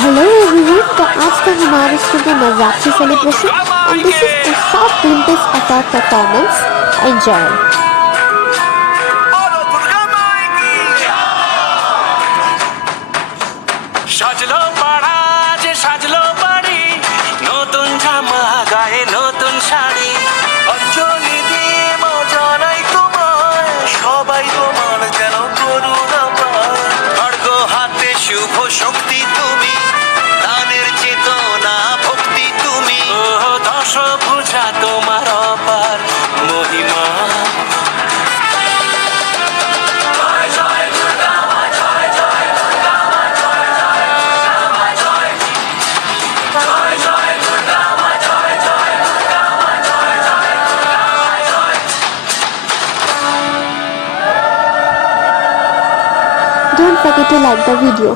Hello everyone, तो आज का हमारे स्कूल का Navratri celebration and this is a short glimpse of our performance. Enjoy. সাজলো পাড়া যে সাজলো বাড়ি, নতুন জামা গায়ে নতুন শাড়ি, অঞ্জলি দিয়ে মজা নাই তোমায়, সবাই তোমার যেন করুণা পায়। খড়গ হাতে শুভ শক্তি তুমি, দানের চেতনা ভক্তি তুমি, ও দশ ভুজা তোমার অপার মহিমা। Don't forget to like the video.